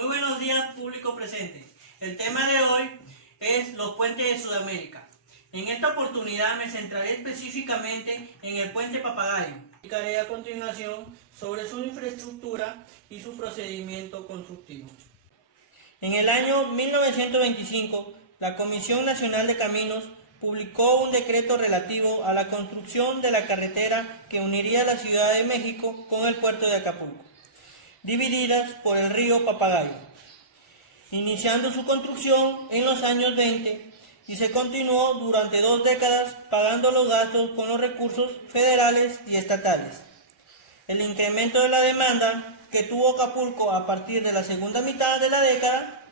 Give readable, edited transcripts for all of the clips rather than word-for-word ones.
Muy buenos días, público presente. El tema de hoy es los puentes de Sudamérica. En esta oportunidad me centraré específicamente en el puente Papagayo. Explicaré a continuación sobre su infraestructura y su procedimiento constructivo. En el año 1925, la Comisión Nacional de Caminos publicó un decreto relativo a la construcción de la carretera que uniría la Ciudad de México con el puerto de Acapulco, divididas por el río Papagayo, iniciando su construcción en los años 20 y se continuó durante 2 décadas pagando los gastos con los recursos federales y estatales. El incremento de la demanda que tuvo Acapulco a partir de la segunda mitad de la década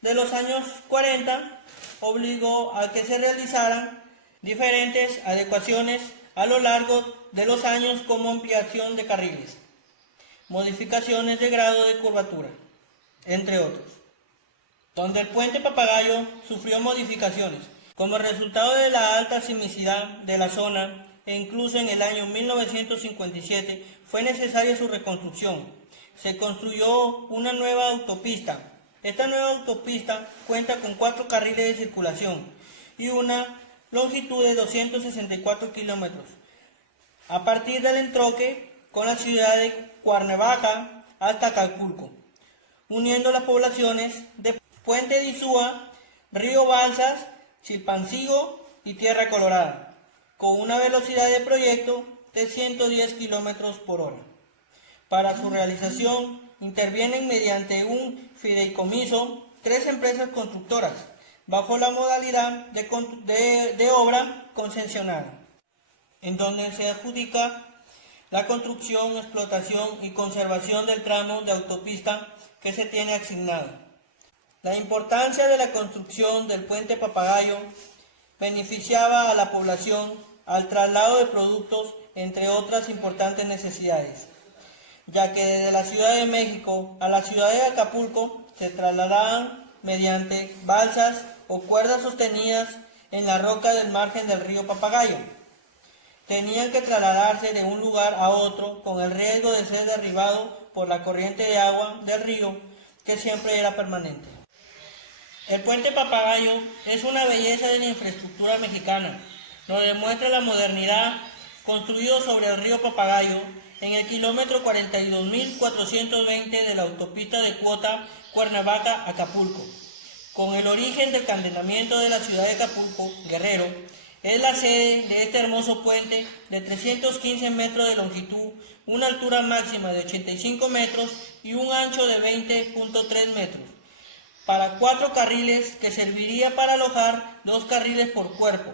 de los años 40 obligó a que se realizaran diferentes adecuaciones a lo largo de los años, como ampliación de carriles, modificaciones de grado de curvatura, entre otros, donde el puente Papagayo sufrió modificaciones como resultado de la alta sismicidad de la zona, e incluso en el año 1957 fue necesaria su reconstrucción. Se construyó una nueva autopista. Esta nueva autopista cuenta con 4 carriles de circulación y una longitud de 264 kilómetros, a partir del entronque con la ciudad de Cuernavaca hasta Acapulco, uniendo las poblaciones de Puente de Izúa, Río Balsas, Chilpancingo y Tierra Colorada, con una velocidad de proyecto de 110 kilómetros por hora. Para su realización intervienen mediante un fideicomiso 3 empresas constructoras, bajo la modalidad de obra concesionada, en donde se adjudica la construcción, explotación y conservación del tramo de autopista que se tiene asignado. La importancia de la construcción del puente Papagayo beneficiaba a la población al traslado de productos, entre otras importantes necesidades, ya que desde la Ciudad de México a la ciudad de Acapulco se trasladaban mediante balsas o cuerdas sostenidas en la roca del margen del río Papagayo. Tenían que trasladarse de un lugar a otro con el riesgo de ser derribado por la corriente de agua del río, que siempre era permanente. El puente Papagayo es una belleza de la infraestructura mexicana. Nos demuestra la modernidad, construido sobre el río Papagayo en el kilómetro 42.420 de la autopista de cuota Cuernavaca-Acapulco. Con el origen del cadenamiento de la ciudad de Acapulco, Guerrero, es la sede de este hermoso puente de 315 metros de longitud, una altura máxima de 85 metros y un ancho de 20.3 metros, para 4 carriles que serviría para alojar 2 carriles por cuerpo,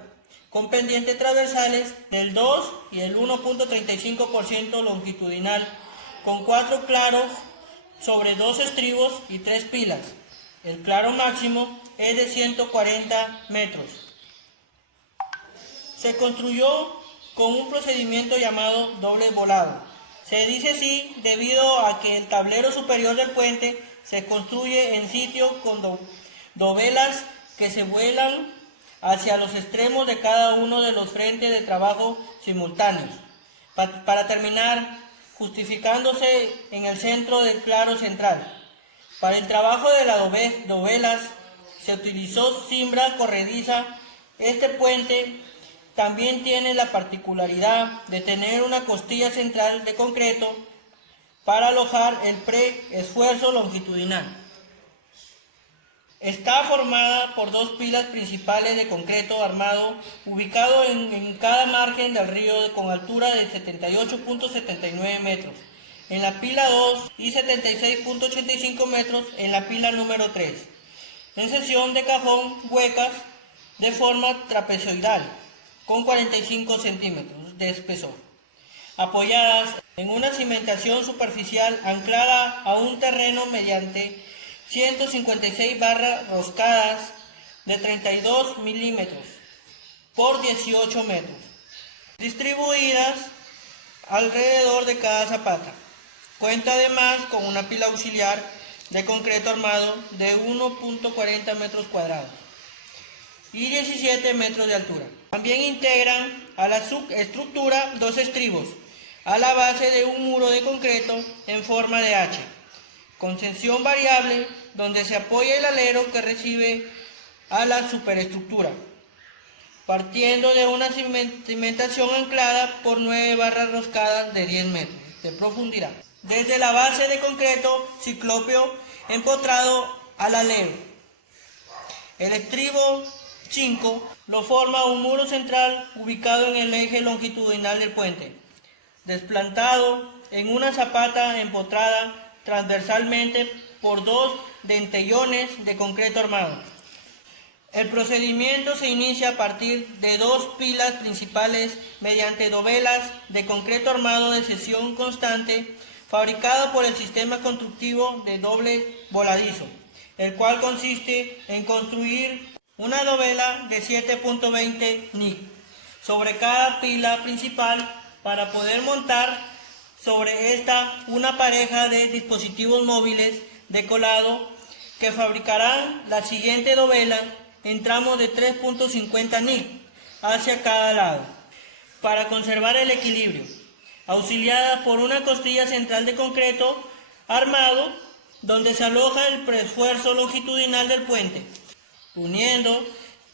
con pendientes transversales del 2 y el 1.35% longitudinal, con 4 claros sobre 2 estribos y 3 pilas. El claro máximo es de 140 metros. Se construyó con un procedimiento llamado doble volado. Se dice así debido a que el tablero superior del puente se construye en sitio con dovelas que se vuelan hacia los extremos de cada uno de los frentes de trabajo simultáneos, para terminar justificándose en el centro del claro central. Para el trabajo de las dovelas se utilizó cimbra corrediza. Este puente también tiene la particularidad de tener una costilla central de concreto para alojar el pre-esfuerzo longitudinal. Está formada por 2 pilas principales de concreto armado, ubicado en cada margen del río, con altura de 78.79 metros en la pila 2 y 76.85 metros en la pila número 3, en sección de cajón huecas de forma trapezoidal, con 45 centímetros de espesor, apoyadas en una cimentación superficial anclada a un terreno mediante 156 barras roscadas de 32 milímetros por 18 metros, distribuidas alrededor de cada zapata. Cuenta además con una pila auxiliar de concreto armado de 1.40 metros cuadrados y 17 metros de altura. También integran a la subestructura 2 estribos a la base de un muro de concreto en forma de H, con sección variable donde se apoya el alero que recibe a la superestructura, partiendo de una cimentación anclada por 9 barras roscadas de 10 metros de profundidad, desde la base de concreto ciclópeo empotrado al alero. El estribo 5 lo forma un muro central ubicado en el eje longitudinal del puente, desplantado en una zapata empotrada transversalmente por 2 dentellones de concreto armado. El procedimiento se inicia a partir de 2 pilas principales mediante dovelas de concreto armado de sección constante fabricado por el sistema constructivo de doble voladizo, el cual consiste en construir una dovela de 7.20 NIC sobre cada pila principal para poder montar sobre esta una pareja de dispositivos móviles de colado que fabricarán la siguiente dovela en tramos de 3.50 NIC hacia cada lado, para conservar el equilibrio, auxiliada por una costilla central de concreto armado donde se aloja el preesfuerzo longitudinal del puente, uniendo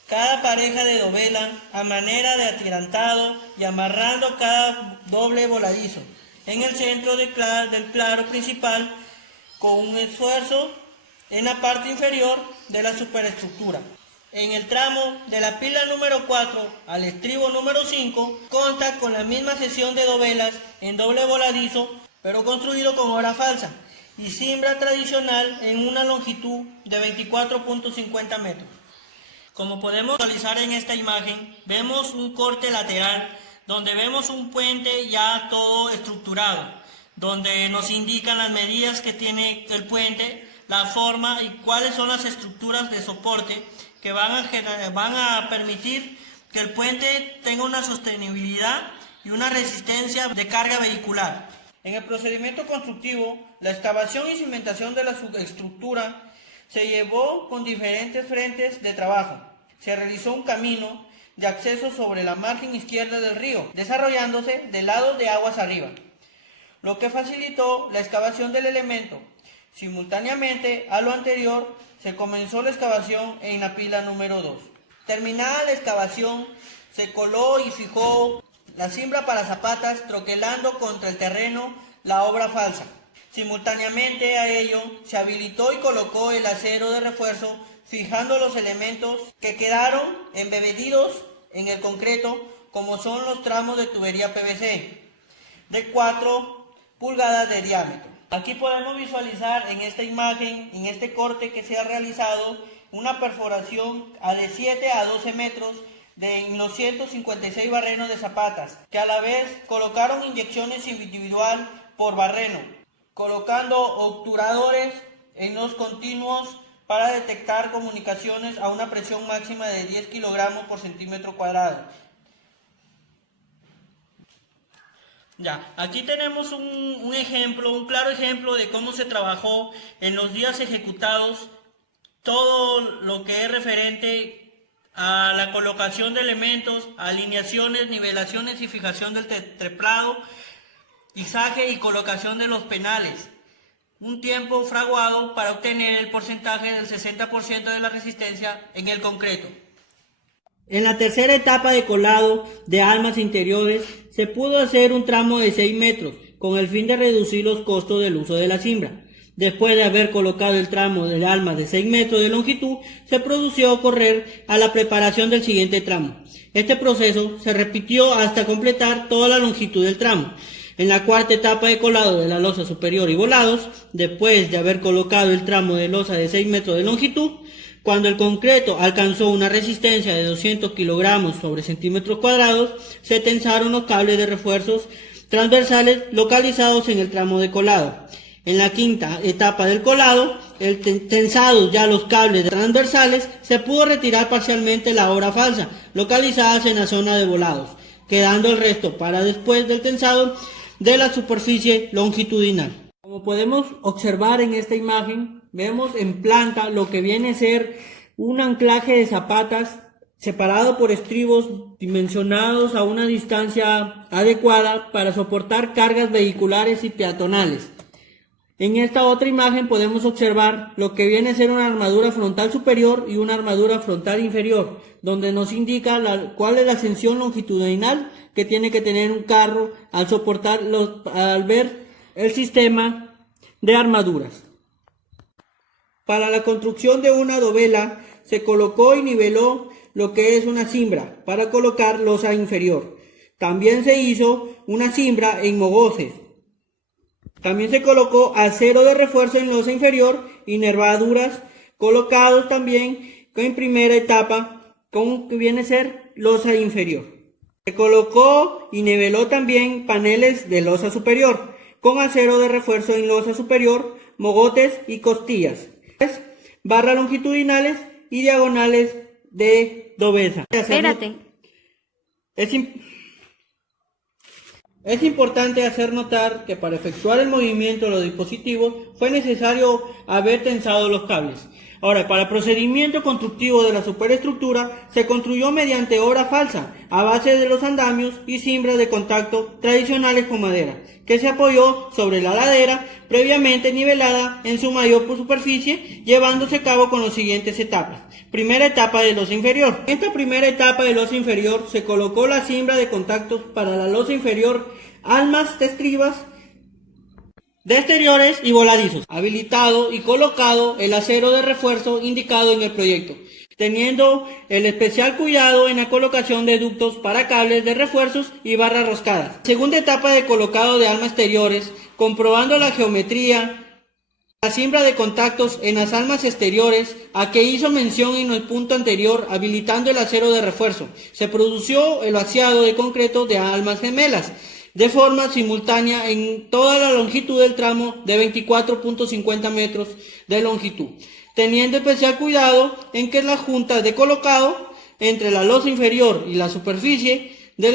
cada pareja de dovela a manera de atirantado y amarrando cada doble voladizo en el centro del claro principal con un esfuerzo en la parte inferior de la superestructura. En el tramo de la pila número 4 al estribo número 5 consta con la misma sección de dovelas en doble voladizo, pero construido con obra falsa y cimbra tradicional en una longitud de 24.50 metros. Como podemos visualizar en esta imagen, vemos un corte lateral donde vemos un puente ya todo estructurado, donde nos indican las medidas que tiene el puente, la forma y cuáles son las estructuras de soporte que van a permitir que el puente tenga una sostenibilidad y una resistencia de carga vehicular. En el procedimiento constructivo, la excavación y cimentación de la subestructura se llevó con diferentes frentes de trabajo. Se realizó un camino de acceso sobre la margen izquierda del río, desarrollándose del lado de aguas arriba, lo que facilitó la excavación del elemento. Simultáneamente a lo anterior, se comenzó la excavación en la pila número 2. Terminada la excavación, se coló y fijó la cimbra para zapatas, troquelando contra el terreno la obra falsa. Simultáneamente a ello, se habilitó y colocó el acero de refuerzo, fijando los elementos que quedaron embebedidos en el concreto, como son los tramos de tubería PVC de 4 pulgadas de diámetro. Aquí podemos visualizar en esta imagen, en este corte que se ha realizado, una perforación de 7 a 12 metros en los 156 barrenos de zapatas, que a la vez colocaron inyecciones individual por barreno, colocando obturadores en los continuos para detectar comunicaciones a una presión máxima de 10 kilogramos por centímetro cuadrado. Ya, aquí tenemos un ejemplo, un claro ejemplo de cómo se trabajó en los días ejecutados todo lo que es referente a la colocación de elementos, alineaciones, nivelaciones y fijación del treplado, izaje y colocación de los penales. Un tiempo fraguado para obtener el porcentaje del 60% de la resistencia en el concreto. En la tercera etapa de colado de almas interiores se pudo hacer un tramo de 6 metros con el fin de reducir los costos del uso de la cimbra. Después de haber colocado el tramo de almas de 6 metros de longitud, se procedió correr a la preparación del siguiente tramo. Este proceso se repitió hasta completar toda la longitud del tramo. En la cuarta etapa de colado de la losa superior y volados, después de haber colocado el tramo de losa de 6 metros de longitud, cuando el concreto alcanzó una resistencia de 200 kilogramos sobre centímetros cuadrados, se tensaron los cables de refuerzos transversales localizados en el tramo de colado. En la quinta etapa del colado, tensados ya los cables transversales, se pudo retirar parcialmente la obra falsa, localizadas en la zona de volados, quedando el resto para después del tensado de la superficie longitudinal. Como podemos observar en esta imagen, vemos en planta lo que viene a ser un anclaje de zapatas separado por estribos dimensionados a una distancia adecuada para soportar cargas vehiculares y peatonales. En esta otra imagen podemos observar lo que viene a ser una armadura frontal superior y una armadura frontal inferior, donde nos indica cuál es la ascensión longitudinal que tiene que tener un carro al soportar al ver el sistema de armaduras. Para la construcción de una dovela se colocó y niveló lo que es una cimbra para colocar losa inferior. También se hizo una cimbra en mogoses. También se colocó acero de refuerzo en losa inferior y nervaduras colocados también en primera etapa con que viene a ser losa inferior. Se colocó y niveló también paneles de losa superior con acero de refuerzo en losa superior, mogotes y costillas, barras longitudinales y diagonales de dovela. Espérate. Es importante hacer notar que para efectuar el movimiento de los dispositivos fue necesario haber tensado los cables. Ahora, para el procedimiento constructivo de la superestructura se construyó mediante obra falsa, a base de los andamios y cimbras de contacto tradicionales con madera, que se apoyó sobre la ladera previamente nivelada en su mayor superficie, llevándose a cabo con las siguientes etapas. Primera etapa de losa inferior. En esta primera etapa de losa inferior se colocó la cimbra de contactos para la losa inferior, almas de estribas de exteriores y voladizos, habilitado y colocado el acero de refuerzo indicado en el proyecto, teniendo el especial cuidado en la colocación de ductos para cables de refuerzos y barras roscadas. Segunda etapa de colocado de almas exteriores, comprobando la geometría, la cimbra de contactos en las almas exteriores, a que hizo mención en el punto anterior, habilitando el acero de refuerzo. Se produjo el vaciado de concreto de almas gemelas, de forma simultánea en toda la longitud del tramo de 24.50 metros de longitud, teniendo especial cuidado en que las juntas de colocado entre la losa inferior y la superficie de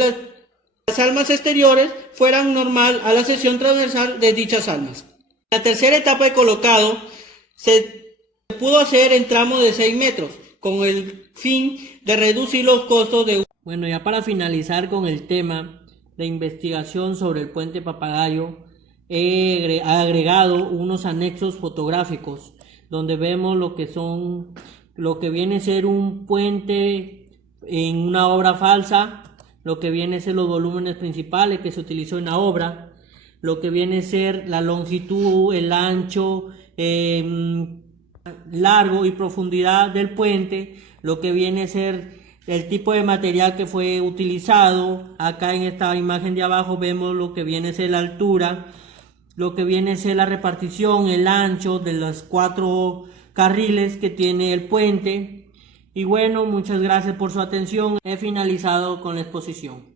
las almas exteriores fueran normal a la sección transversal de dichas almas. La tercera etapa de colocado se pudo hacer en tramos de 6 metros, con el fin de reducir los costos de... Bueno, ya para finalizar con el tema de investigación sobre el puente Papagayo, he agregado unos anexos fotográficos donde vemos lo que viene a ser un puente en una obra falsa, lo que viene a ser los volúmenes principales que se utilizó en la obra, lo que viene a ser la longitud, el ancho, largo y profundidad del puente, lo que viene a ser el tipo de material que fue utilizado. Acá en esta imagen de abajo vemos lo que viene a ser la altura, lo que viene a ser la repartición, el ancho de los 4 carriles que tiene el puente. Y bueno, muchas gracias por su atención. He finalizado con la exposición.